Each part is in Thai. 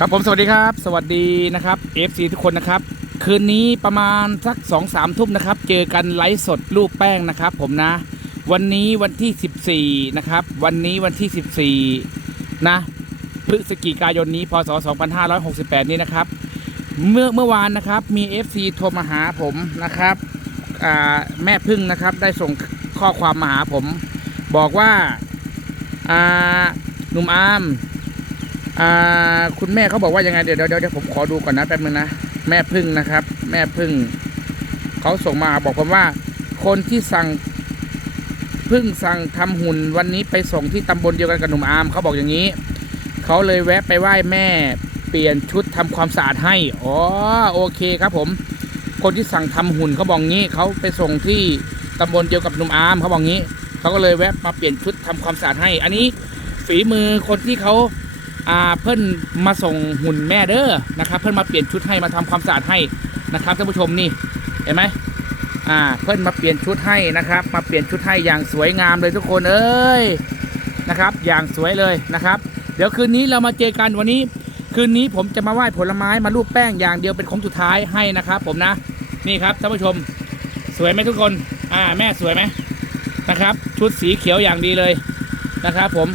ครับผมสวัสดีครับ สวัสดีนะครับ FC ทุกคนนะครับ คืนนี้ประมาณสัก2อสามทุ่มนะครับ เจอกันไลฟ์สดรูปแป้งนะครับ ผมนะ วันนี้วันที่ 14 นะครับ วันนี้วันที่ 14 นะพฤศจิกายนนี้พศ 2568 นี้นะครับ เมื่อเมื่อวานนะครับมี FC โทรมาหาผมนะครับแม่พึ่งนะครับได้ส่งข้อความมาหาผม บอกว่าหนุ่มอาร์ม คุณแม่เขาบอกว่ายังไงเดี๋ยวเดี๋ยวเดี๋ยวผมขอดูก่อนนะแป๊บนึงนะแม่พึ่งนะครับ แม่พึ่งเขาส่งมาบอกผมว่า คนที่สั่งพึ่งสั่งทำหุ่นวันนี้ไปส่งที่ตำบลเดียวกันกับหนุ่มอาร์มเขาบอกอย่างนี้เขาเลยแวะไปไหว้แม่เปลี่ยนชุดทำความสะอาดให้อ๋อโอเคครับผม คนที่สั่งทำหุ่นเขาบอกงี้เขาไปส่งที่ตำบลเดียวกับหนุ่มอาร์มเขาบอกงี้เขาก็เลยแวะมาเปลี่ยนชุดทำความสะอาดให้ อันนี้ฝีมือคนที่เขา อ่าเพิ่นมาส่งหุ่นแม่เด้อนะครับเพิ่นมาเปลี่ยนชุดให้มาทำความสะอาดให้นะครับท่านผู้ชมนี่เห็นไหมอ่าเพิ่นมาเปลี่ยนชุดให้นะครับ มาเปลี่ยนชุดให้อย่างสวยงามเลยทุกคนเอ้ยนะครับ อย่างสวยเลยนะครับ เดี๋ยวคืนนี้เรามาเจอกันวันนี้ คืนนี้ผมจะมาไหว้ผลไม้มาลูบแป้งอย่างเดียวเป็นของสุดท้ายให้นะครับ ผมนะนี่ครับท่านผู้ชมสวยไหมทุกคนอ่าแม่สวยไหมนะครับ ชุดสีเขียวอย่างดีเลยนะครับ ผม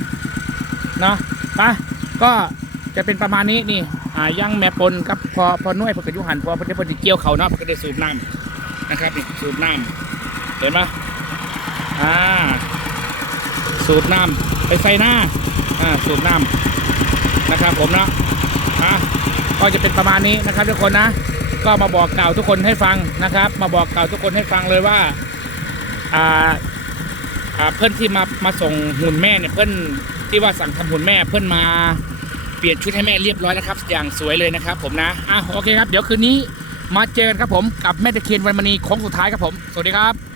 เนาะไป ก็จะเป็นประมาณนี้นี่อ่าย่างแม่ปนกับพอพอนุ่ยพอกยุหันพอพอได้พอดีเกี่ยวเขาเนาะพอได้สูบน้ำนะครับนี่สูบน้ำเห็นปะอ่าสูบน้ำไปใส่หน้าอ่าสูบน้ำนะครับผมเนาะอะก็จะเป็นประมาณนี้นะครับ ทุกคนนะ ก็มาบอกกล่าวทุกคนให้ฟังนะครับ มาบอกกล่าวทุกคนให้ฟังเลยว่าอ่าอ่าเพื่อนที่มามาส่งหุ่นแม่เนี่ยเพื่อน ที่ว่าสั่งทำหุ่นแม่เพื่อนมาเปลี่ยนชุดให้แม่เรียบร้อยแล้วครับ อย่างสวยเลยนะครับ ผมนะอะโอเคครับเดี๋ยวคืนนี้มาเจอกันครับผมกับแม่ตะเคียนวันมณีโค้งสุดท้ายครับผม สวัสดีครับ